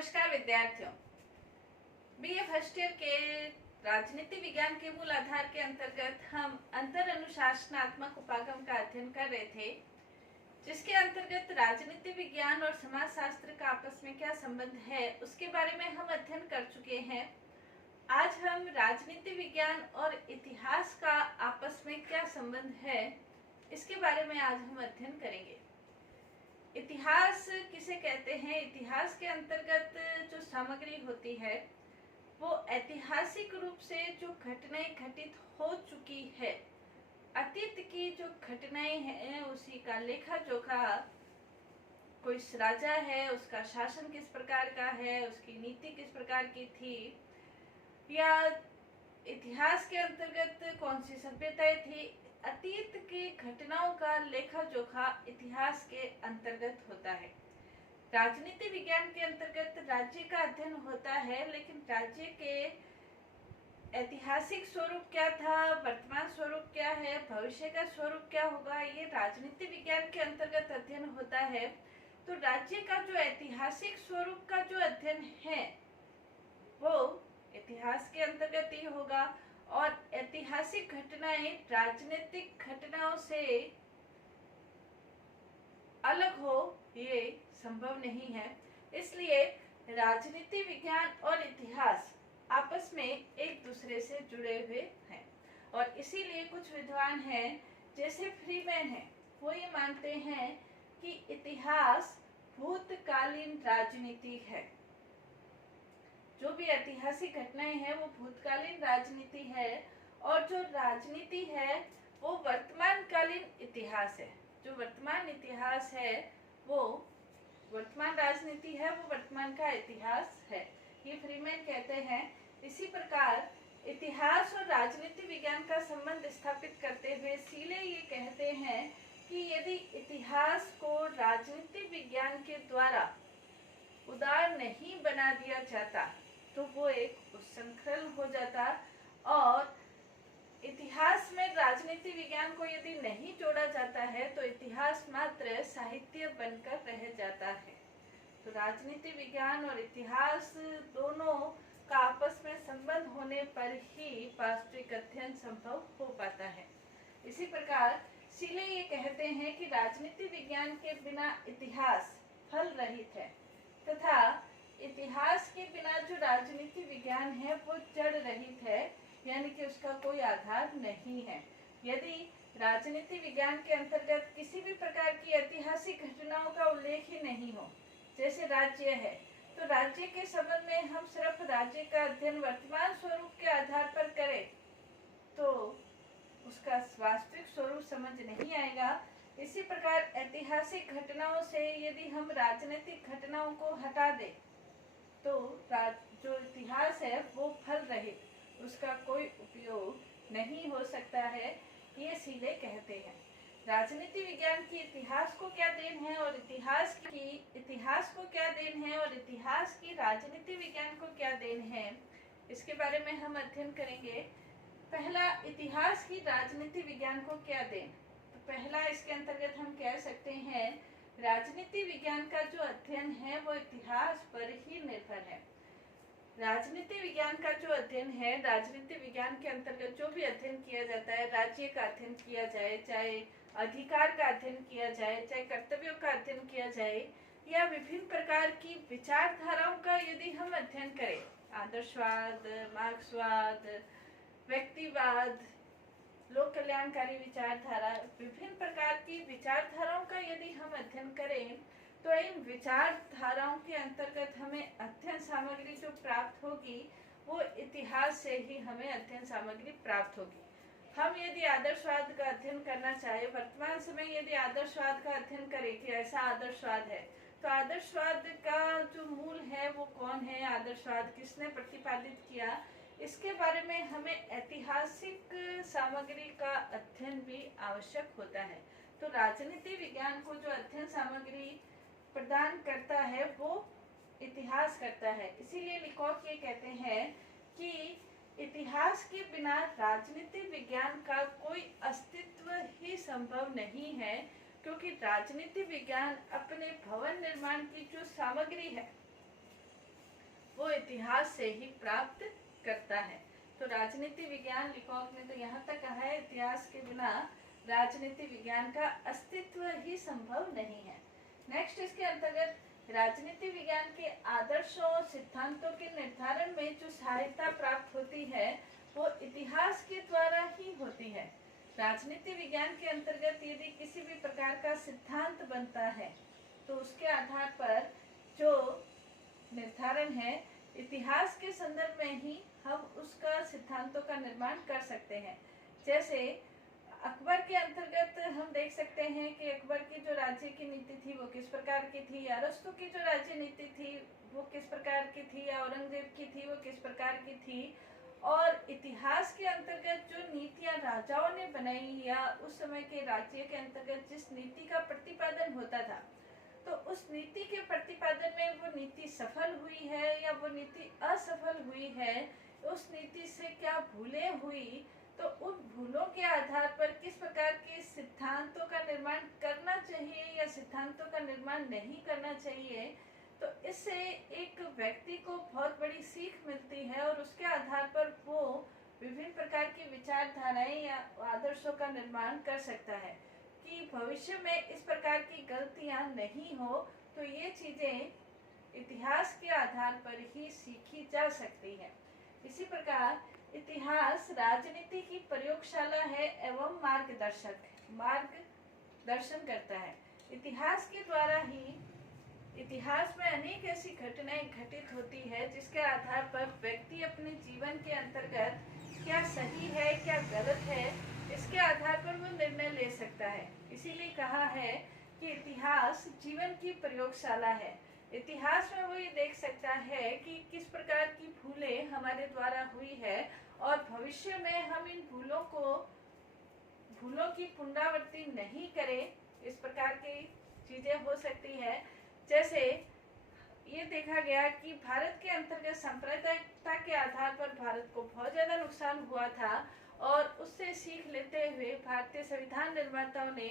नमस्कार विद्यार्थियों। BA first year के राजनीति विज्ञान के मूल आधार के अंतर्गत हम अंतर अनुशासनात्मक उपागम का अध्ययन कर रहे थे, जिसके अंतर्गत राजनीति विज्ञान और समाजशास्त्र का आपस में क्या संबंध है उसके बारे में हम अध्ययन कर चुके हैं। आज हम राजनीति विज्ञान और इतिहास का आपस में क्या संबंध है इसके बारे में आज हम अध्ययन करेंगे। इतिहास किसे कहते हैं? इतिहास के अंतर्गत जो सामग्री होती है वो ऐतिहासिक रूप से जो घटनाएं घटित हो चुकी है, अतीत की जो घटनाएं हैं उसी का लेखा जोखा, कोई राजा है उसका शासन किस प्रकार का है, उसकी नीति किस प्रकार की थी, या इतिहास के अंतर्गत कौन सी सभ्यताएं थी, अतीत की घटनाओं का लेखा जोखा इतिहास के अंतर्गत होता है। राजनीति विज्ञान के अंतर्गत राज्य का अध्ययन होता है, लेकिन राज्य के ऐतिहासिक स्वरूप क्या था, वर्तमान स्वरूप क्या है, भविष्य का स्वरूप क्या होगा, ये राजनीति विज्ञान के अंतर्गत अध्ययन होता है। तो राज्य का जो ऐतिहासिक स्वरूप का जो अध्ययन है वो इतिहास के अंतर्गत ही होगा, और ऐतिहासिक घटनाएं राजनीतिक घटनाओं से अलग हो ये संभव नहीं है। इसलिए राजनीति विज्ञान और इतिहास आपस में एक दूसरे से जुड़े हुए हैं, और इसीलिए कुछ विद्वान हैं जैसे फ्रीमैन हैं, वो ये मानते हैं कि इतिहास भूतकालीन राजनीति है। जो भी ऐतिहासिक घटनाएं हैं वो भूतकालीन राजनीति है, और जो राजनीति है वो वर्तमानकालीन इतिहास है। जो वर्तमान इतिहास है वो वर्तमान राजनीति है, वो वर्तमान का इतिहास है, ये फ्रीमैन कहते हैं। इसी प्रकार इतिहास और राजनीति विज्ञान का संबंध स्थापित करते हुए सीले ये कहते हैं कि यदि इतिहास को राजनीति विज्ञान के द्वारा उदार नहीं बना दिया जाता तो वो एक उच्छृंखल हो जाता, और इतिहास में राजनीति विज्ञान को यदि नहीं जोड़ा जाता है तो इतिहास मात्र साहित्य बनकर रह जाता है। तो राजनीति विज्ञान और इतिहास दोनों का आपस में संबंध होने पर ही वास्तविक अध्ययन संभव हो पाता है। इसी प्रकार सीले ये कहते हैं कि राजनीति विज्ञान के बिना इतिहास फल रहित है, तथा इतिहास के बिना जो राजनीति विज्ञान है वो जड़ रहित है, यानी कि उसका कोई आधार नहीं है। यदि राजनीति विज्ञान के अंतर्गत किसी भी प्रकार की ऐतिहासिक घटनाओं का उल्लेख ही नहीं हो, जैसे राज्य है, तो राज्य के संबंध में हम सिर्फ राज्य का अध्ययन वर्तमान स्वरूप के आधार पर करें तो उसका वास्तविक स्वरूप समझ नहीं आएगा। इसी प्रकार ऐतिहासिक घटनाओं से यदि हम राजनीतिक घटनाओं को हटा दें तो जो इतिहास है वो फल रहित, उसका कोई उपयोग नहीं हो सकता है, ये सीले कहते हैं। राजनीति विज्ञान की इतिहास को क्या देन है और इतिहास को क्या देन है, और इतिहास की राजनीति विज्ञान को क्या देन है, इसके बारे में हम अध्ययन करेंगे। पहला, इतिहास की राजनीति विज्ञान को क्या देन। तो पहला, इसके अंतर्गत हम कह सकते हैं राजनीति विज्ञान का जो अध्ययन है वो इतिहास पर ही निर्भर है। राजनीति विज्ञान का जो अध्ययन है, राजनीति विज्ञान के अंतर्गत जो भी अध्ययन किया जाता है, राज्य का अध्ययन किया जाए, चाहे अधिकार का अध्ययन किया जाए, चाहे कर्तव्यों का अध्ययन किया जाए, या विभिन्न प्रकार की विचारधाराओं का यदि हम अध्ययन करें, आदर्शवाद, मार्क्सवाद, व्यक्तिवाद, लोक कल्याणकारी विचारधारा, विभिन्न प्रकार की विचारधाराओं का यदि हम अध्ययन करें तो इन विचारधाराओं के अंतर्गत हमें अध्ययन सामग्री जो प्राप्त होगी वो इतिहास से ही हमें अध्ययन सामग्री प्राप्त होगी। हम यदि आदर्शवाद का अध्ययन करना चाहे, वर्तमान समय यदि आदर्शवाद का अध्ययन करें कि ऐसा आदर्शवाद है, तो आदर्शवाद का जो मूल है वो कौन है, आदर्शवाद किसने प्रतिपादित किया, इसके बारे में हमें ऐतिहासिक सामग्री का अध्ययन भी आवश्यक होता है। तो राजनीति विज्ञान को जो अध्ययन सामग्री प्रदान करता है वो इतिहास करता है। इसीलिए लेखक ये कहते हैं कि इतिहास के बिना राजनीति विज्ञान का कोई अस्तित्व ही संभव नहीं है, क्योंकि राजनीति विज्ञान अपने भवन निर्माण की जो सामग्री है वो इतिहास से ही प्राप्त करता है। तो राजनीति विज्ञान लिकॉक ने तो यहाँ तक कहा है, इतिहास के बिना राजनीति विज्ञान का अस्तित्व ही संभव नहीं है। नेक्स्ट इसके अंतर्गत राजनीति विज्ञान के आदर्शों सिद्धांतों के निर्धारण में जो सहायता प्राप्त होती है वो इतिहास के द्वारा ही होती है। राजनीति विज्ञान के अंतर्गत यदि किसी भी प्रकार का सिद्धांत बनता है तो उसके आधार पर जो निर्धारण है इतिहास के संदर्भ में ही हम उसका सिद्धांतों का निर्माण कर सकते हैं। जैसे अकबर के अंतर्गत हम देख सकते हैं कि अकबर की जो राज्य की नीति थी वो किस प्रकार की थी, अरस्तु की जो राज्य नीति थी वो किस प्रकार की थी, या औरंगजेब की थी वो किस प्रकार की थी। और इतिहास के अंतर्गत जो नीतियां राजाओं ने बनाई या उस समय के राज्य के अंतर्गत जिस नीति का प्रतिपादन होता था तो उस नीति के प्रतिपादन में वो नीति सफल हुई है या वो नीति असफल हुई है, उस नीति से क्या भूलें हुई, तो उन भूलों के आधार पर किस प्रकार के सिद्धांतों का निर्माण करना चाहिए या सिद्धांतों का निर्माण नहीं करना चाहिए। तो इससे एक व्यक्ति को बहुत बड़ी सीख मिलती है और उसके आधार पर वो विभिन्न प्रकार की विचारधाराएं या आदर्शों का निर्माण कर सकता है कि भविष्य में इस प्रकार की गलतियां नहीं हो। तो ये चीजें इतिहास के आधार पर ही सीखी जा सकती है। इसी प्रकार इतिहास राजनीति की प्रयोगशाला है एवं मार्गदर्शन करता है। इतिहास के द्वारा ही इतिहास में अनेक ऐसी घटनाएं घटित होती है जिसके आधार पर व्यक्ति अपने जीवन के अंतर्गत क्या सही है क्या गलत है इसके आधार पर वो निर्णय ले सकता है। इसीलिए कहा है कि इतिहास जीवन की प्रयोगशाला है। इतिहास में वो ये देख सकता है कि किस प्रकार की भूलें हमारे द्वारा हुई है और भविष्य में हम इन भूलों की पुनरावृत्ति नहीं करें। इस प्रकार की चीजें हो सकती है। जैसे ये देखा गया कि भारत के अंतर्गत सांप्रदायिकता के आधार पर भारत को बहुत ज्यादा नुकसान हुआ था और उससे सीख लेते हुए भारतीय संविधान निर्माताओं ने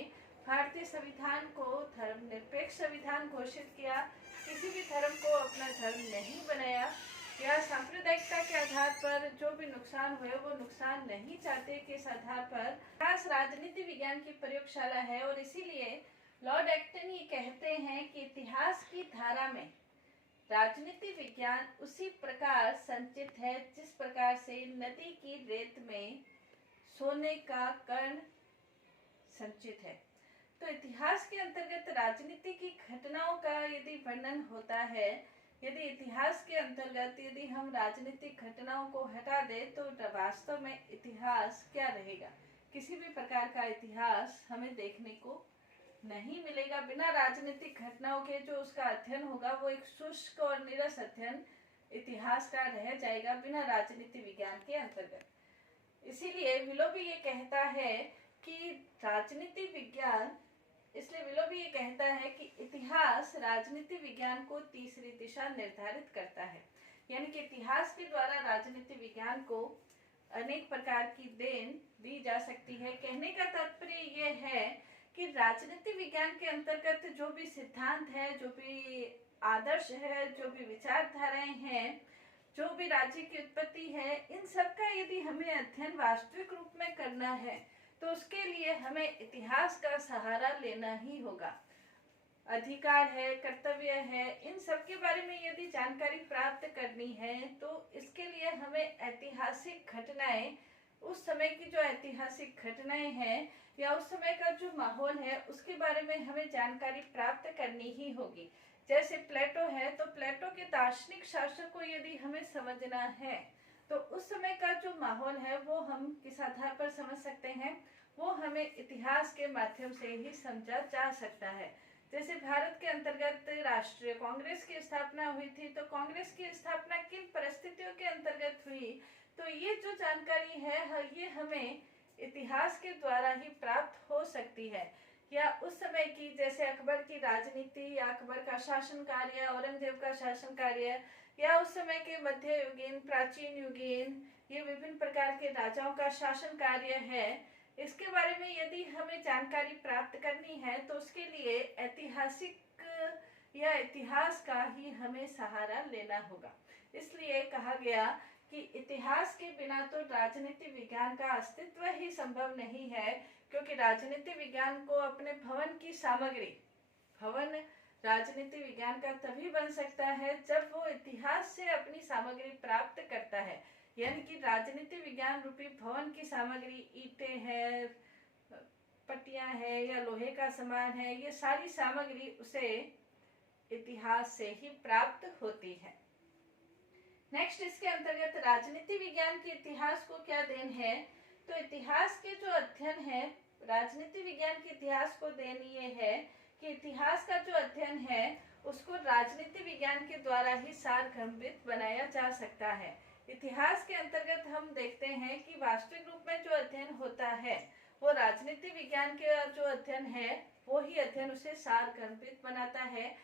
भारतीय संविधान को धर्मनिरपेक्ष संविधान घोषित किया। किसी भी धर्म को अपना धर्म नहीं बनाया या सांप्रदायिकता के आधार पर जो भी नुकसान हुए वो नुकसान नहीं चाहते कि इस आधार पर खास राजनीति विज्ञान की प्रयोगशाला है। और इसीलिए लॉर्ड एक्टन ये कहते हैं कि इतिहास की धारा में राजनीति विज्ञान उसी प्रकार संचित है जिस प्रकार से नदी की रेत में सोने का कण संचित है। तो इतिहास के अंतर्गत राजनीति की घटनाओं का यदि वर्णन होता है, यदि इतिहास के अंतर्गत यदि हम राजनीतिक घटनाओं को हटा दें तो वास्तव में इतिहास क्या रहेगा। किसी भी प्रकार का इतिहास हमें देखने को नहीं मिलेगा। बिना राजनीतिक घटनाओं के जो उसका अध्ययन होगा वो एक शुष्क और नीरस अध्ययन इतिहास का रह जाएगा बिना राजनीति विज्ञान के अंतर्गत। इसीलिए विलोबी ये कहता है कि राजनीति विज्ञान, इसलिए विलोबी ये कहता है कि इतिहास राजनीति विज्ञान को तीसरी दिशा निर्धारित करता है। यानी कि इतिहास के द्वारा राजनीति विज्ञान को अनेक प्रकार की देन दी जा सकती है। कहने का तात्पर्य ये है कि राजनीति विज्ञान के अंतर्गत जो भी सिद्धांत है, जो भी आदर्श है, जो भी विचारधाराएं हैं, जो भी राज्य की उत्पत्ति है, इन सब का यदि हमें अध्ययन वास्तविक रूप में करना है तो उसके लिए हमें इतिहास का सहारा लेना ही होगा। अधिकार है, कर्तव्य है, इन सब के बारे में यदि जानकारी प्राप्त करनी है तो इसके लिए हमें ऐतिहासिक घटनाएं, उस समय की जो ऐतिहासिक घटनाएं हैं या उस समय का जो माहौल है उसके बारे में हमें जानकारी प्राप्त करनी ही होगी। जैसे प्लेटो है तो प्लेटो के दार्शनिक शास्त्र को यदि हमें समझना है तो उस समय का जो माहौल है वो हम किस आधार पर समझ सकते हैं, वो हमें इतिहास के माध्यम से ही समझा जा सकता है। जैसे भारत के अंतर्गत राष्ट्रीय कांग्रेस की स्थापना हुई थी तो कांग्रेस की स्थापना किन परिस्थितियों के अंतर्गत हुई, तो ये जो जानकारी है ये हमें इतिहास के द्वारा ही प्राप्त हो सकती है। या उस समय की जैसे अकबर की राजनीति या अकबर का शासन कार्य, औरंगजेब का शासन कार्य, या उस समय के मध्य युगीन, प्राचीन युगीन, ये विभिन्न प्रकार के राजाओं का शासन कार्य है। इसके बारे में यदि हमें जानकारी प्राप्त करनी है तो उसके लिए ऐतिहासिक या इतिहास का ही हमें सहारा लेना होगा। इसलिए कहा गया कि इतिहास के बिना तो राजनीति विज्ञान का अस्तित्व ही संभव नहीं है, क्योंकि राजनीति विज्ञान को अपने भवन की सामग्री, भवन राजनीति विज्ञान का तभी बन सकता है जब वो इतिहास से अपनी सामग्री प्राप्त करता है। यानी कि राजनीति विज्ञान रूपी भवन की सामग्री ईंटें है, पट्टियां है या लोहे का सामान है, ये सारी सामग्री उसे इतिहास से ही प्राप्त होती है। नेक्स्ट, इसके अंतर्गत राजनीति विज्ञान के इतिहास को क्या देन है? तो इतिहास के जो अध्ययन है, राजनीति विज्ञान के इतिहास को देन ये है कि इतिहास का जो अध्ययन है उसको राजनीति विज्ञान के द्वारा ही सारगर्भित बनाया जा सकता है। इतिहास के अंतर्गत हम देखते हैं कि वास्तविक रूप में जो अध्ययन होता है वो राजनीति विज्ञान के जो अध्ययन है वो ही अध्ययन उसे सारगर्भित बनाता है।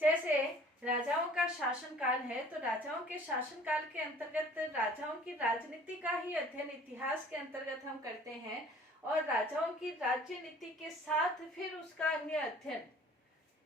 जैसे राजाओं का शासनकाल है, तो राजाओं के शासनकाल के अंतर्गत राजाओं की राजनीति का ही अध्ययन इतिहास के अंतर्गत हम करते हैं, और राजाओं की राज्य नीति के साथ फिर उसका अन्य अध्ययन,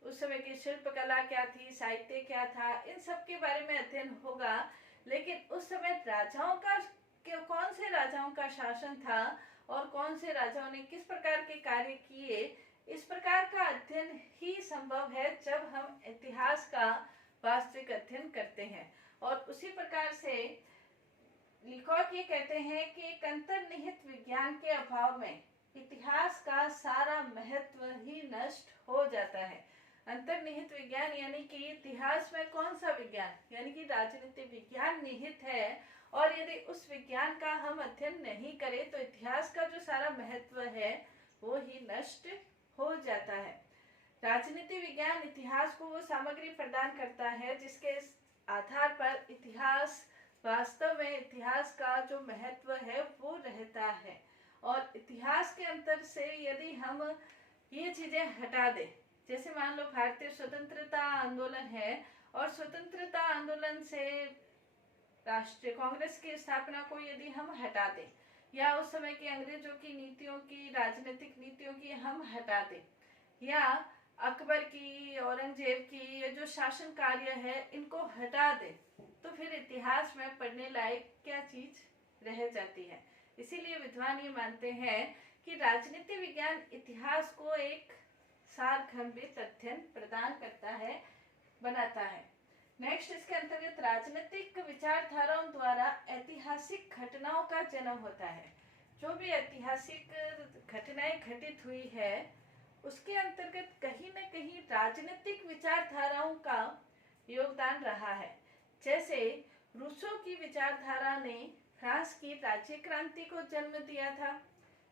उस समय की शिल्पकला क्या थी, साहित्य क्या था, इन सब के बारे में अध्ययन होगा। लेकिन उस समय राजाओं का, कौन से राजाओं का शासन था और कौन से राजाओं ने किस प्रकार के कार्य किए, इस प्रकार का अध्ययन ही संभव है जब हम इतिहास का वास्तविक अध्ययन करते हैं। और उसी प्रकार से लेखक ये कहते हैं कि एक अंतर्निहित विज्ञान के अभाव में इतिहास का सारा महत्व ही नष्ट हो जाता है। अंतर्निहित विज्ञान यानी कि इतिहास में कौन सा विज्ञान, यानी कि राजनीति विज्ञान निहित है, और यदि उस विज्ञान का हम अध्ययन नहीं करें तो इतिहास का जो सारा महत्व है वो ही नष्ट हो जाता है। राजनीति विज्ञान इतिहास को वो सामग्री प्रदान करता है जिसके आधार पर इतिहास, वास्तव में इतिहास का जो महत्व है वो रहता है। और इतिहास के अंतर से यदि हम ये चीजें हटा दें, जैसे मान लो भारतीय स्वतंत्रता आंदोलन है और स्वतंत्रता आंदोलन से राष्ट्रीय कांग्रेस की स्थापना को यदि हम हटा दें, या उस समय की अंग्रेजों की नीतियों की, राजनीतिक नीतियों की हम हटा दें, या अकबर की, औरंगजेब की ये जो शासन कार्य है इनको हटा दें, तो फिर इतिहास में पढ़ने लायक क्या चीज रह जाती है। इसीलिए विद्वान ये मानते हैं कि राजनीति विज्ञान इतिहास को एक सारगर्भित अध्ययन प्रदान करता है, बनाता है। नेक्स्ट, इसके अंतर्गत राजनीतिक विचारधाराओं द्वारा ऐतिहासिक घटनाओं का जन्म होता है। जो भी ऐतिहासिक घटनाएं घटित हुई है उसके अंतर्गत कहीं न कहीं राजनीतिक विचारधाराओं का योगदान रहा है। जैसे रूसो की विचारधारा ने फ्रांस की राज्य क्रांति को जन्म दिया था,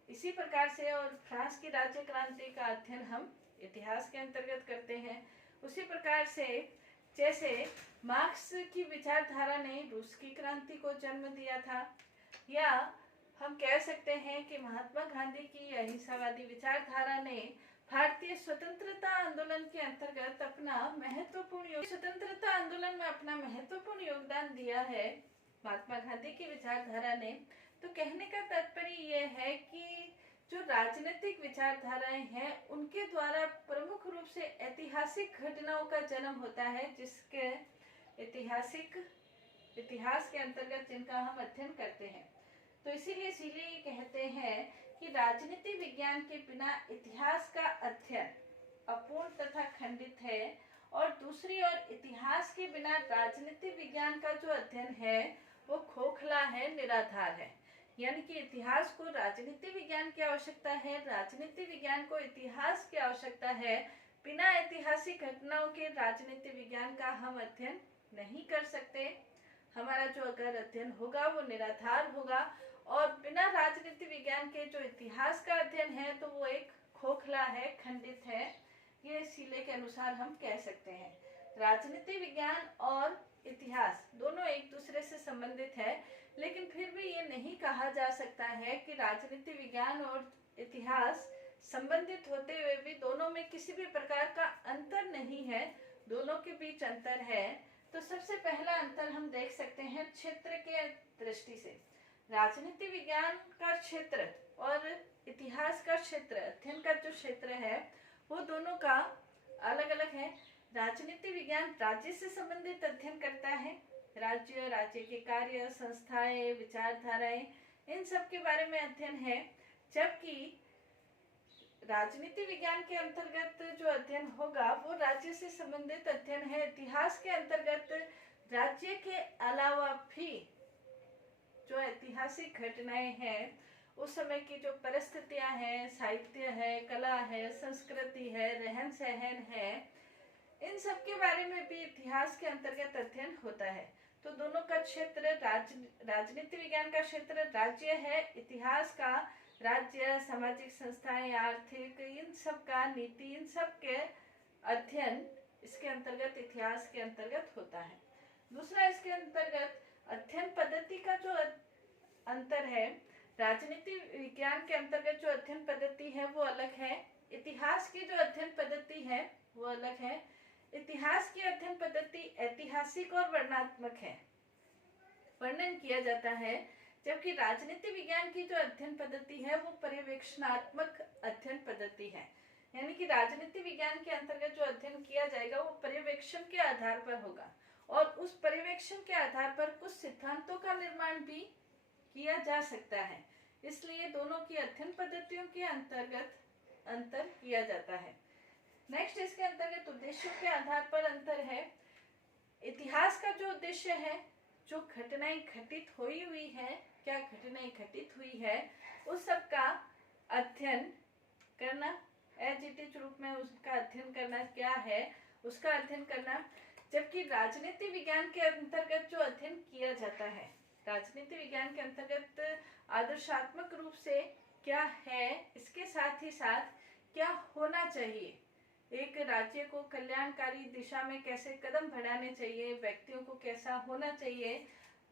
इसी प्रकार से, और फ्रांस की राज्य क्रांति का अध्ययन हम इतिहास के अंतर्गत करते हैं। उसी प्रकार से जैसे मार्क्स की विचारधारा ने रूस की क्रांति को जन्म दिया था, या हम कह सकते हैं कि महात्मा गांधी की अहिंसावादी विचारधारा ने भारतीय स्वतंत्रता आंदोलन के अंतर्गत अपना स्वतंत्रता आंदोलन में अपना महत्वपूर्ण योगदान दिया है महात्मा गांधी की विचारधारा ने। तो कहने का तात्पर्य यह है कि जो राजनीतिक विचारधाराएं हैं उनके द्वारा प्रमुख रूप से ऐतिहासिक घटनाओं का जन्म होता है, जिसके इतिहास के अंतर्गत जिनका हम अध्ययन करते हैं। तो इसीलिए ये कहते हैं कि राजनीति विज्ञान के बिना इतिहास का अध्ययन अपूर्ण तथा खंडित है, और दूसरी ओर इतिहास के बिना राजनीति विज्ञान का जो अध्ययन है वो खोखला है, निराधार है। यानी कि इतिहास को राजनीति विज्ञान की आवश्यकता है, राजनीति विज्ञान को इतिहास की आवश्यकता है। बिना ऐतिहासिक घटनाओं के राजनीति विज्ञान का हम अध्ययन नहीं कर सकते। हमारा जो अगर अध्ययन होगा वो निराधार होगा, और बिना राजनीति विज्ञान के जो इतिहास का अध्ययन है तो वो एक खोखला है, खंडित है। ये सीले के अनुसार हम कह सकते हैं। राजनीति विज्ञान और इतिहास दोनों एक दूसरे से संबंधित है, लेकिन फिर भी ये नहीं कहा जा सकता है कि राजनीति विज्ञान और इतिहास संबंधित होते हुए भी दोनों में किसी भी प्रकार का अंतर नहीं है। दोनों के बीच अंतर है। तो सबसे पहला अंतर हम देख सकते हैं क्षेत्र के दृष्टि से। राजनीति विज्ञान का क्षेत्र और इतिहास का क्षेत्र, अध्ययन का जो क्षेत्र है वो दोनों का अलग अलग है। राजनीति विज्ञान राज्य से संबंधित अध्ययन करता है। राज्य, राज्य के कार्य, संस्थाएं, विचारधाराएं, इन सब के बारे में अध्ययन है। जबकि राजनीति विज्ञान के अंतर्गत जो अध्ययन होगा वो राज्य से संबंधित अध्ययन है। इतिहास के अंतर्गत राज्य के अलावा भी जो ऐतिहासिक घटनाएं हैं, उस समय की जो परिस्थितियां हैं, साहित्य है, कला है, संस्कृति है, रहन सहन है, इन सब के बारे में भी इतिहास के अंतर्गत अध्ययन होता है। तो दोनों का क्षेत्र राजनीति विज्ञान का क्षेत्र राज्य है, इतिहास का राज्य, सामाजिक संस्थाएं, आर्थिक, इन सब का नीति, इन सब के अध्ययन इसके अंतर्गत इतिहास के अंतर्गत होता है। दूसरा, इसके अंतर्गत अध्ययन पद्धति का जो अंतर है, राजनीति विज्ञान के अंतर्गत जो अध्ययन पद्धति है वो अलग है, इतिहास की जो अध्ययन पद्धति है वो अलग है। इतिहास की अध्ययन पद्धति ऐतिहासिक और वर्णनात्मक है, वर्णन किया जाता है, जबकि राजनीति विज्ञान की जो अध्ययन पद्धति है वो पर्यवेक्षणात्मक अध्ययन पद्धति है। यानी कि राजनीति विज्ञान के अंतर्गत जो अध्ययन किया जाएगा वो पर्यवेक्षण के आधार पर होगा और उस पर्यवेक्षण के आधार पर कुछ सिद्धांतों का निर्माण भी किया जा सकता है। इसलिए दोनों की अध्ययन पद्धतियों के अंतर्गत अंतर किया जाता है। नेक्स्ट, इसके अंतर्गत उद्देश्यों के आधार पर अंतर है। इतिहास का जो उद्देश्य है, जो घटनाएं घटित हुई है, क्या घटनाएं घटित हुई है, उस सब का अध्ययन करना, एज इट इज रूप में उसका अध्ययन करना, क्या है उसका अध्ययन करना। जबकि राजनीति विज्ञान के अंतर्गत जो अध्ययन किया जाता है, राजनीति विज्ञान के अंतर्गत आदर्शात्मक रूप से क्या है, इसके साथ ही साथ क्या होना चाहिए, एक राज्य को कल्याणकारी दिशा में कैसे कदम बढ़ाने चाहिए, व्यक्तियों को कैसा होना चाहिए,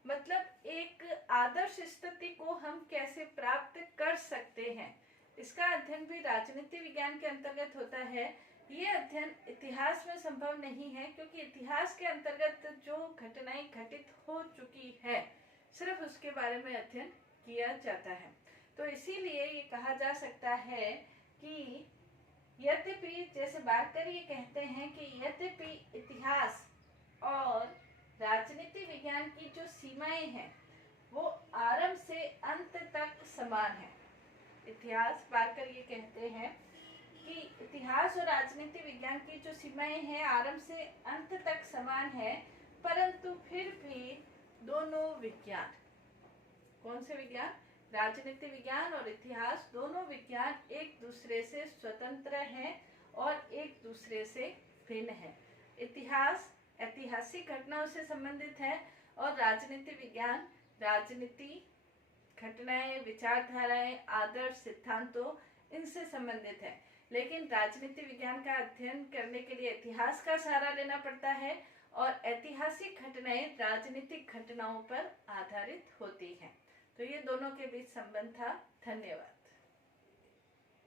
मतलब एक आदर्श स्थिति को हम कैसे प्राप्त कर सकते हैं, इसका अध्ययन भी राजनीति विज्ञान के अंतर्गत होता है। ये अध्ययन इतिहास में संभव नहीं है, क्योंकि इतिहास के अंतर्गत जो घटनाएं घटित हो चुकी है सिर्फ उसके बारे में अध्ययन किया जाता है। तो इसीलिए ये कहा जा सकता है कि यद्यपि, जैसे बारकर ये कहते हैं कि यद्यपि इतिहास और राजनीति विज्ञान की जो सीमाएं हैं वो आरंभ से अंत तक समान है। इतिहास, बारकर ये कहते हैं कि इतिहास और राजनीति विज्ञान की जो सीमाएं हैं आरंभ से अंत तक समान है, परंतु फिर भी दोनों विज्ञान, कौन से विज्ञान, राजनीति विज्ञान और इतिहास, दोनों विज्ञान एक दूसरे से स्वतंत्र हैं और एक दूसरे से भिन्न है। इतिहास ऐतिहासिक घटनाओं से संबंधित है और राजनीति विज्ञान राजनीति घटनाएं, विचारधाराएं, आदर्श, सिद्धांतों, इनसे संबंधित है। लेकिन राजनीति विज्ञान का अध्ययन करने के लिए इतिहास का सहारा लेना पड़ता है और ऐतिहासिक घटनाएं राजनीतिक घटनाओं पर आधारित होती हैं। तो ये दोनों के बीच संबंध था। धन्यवाद।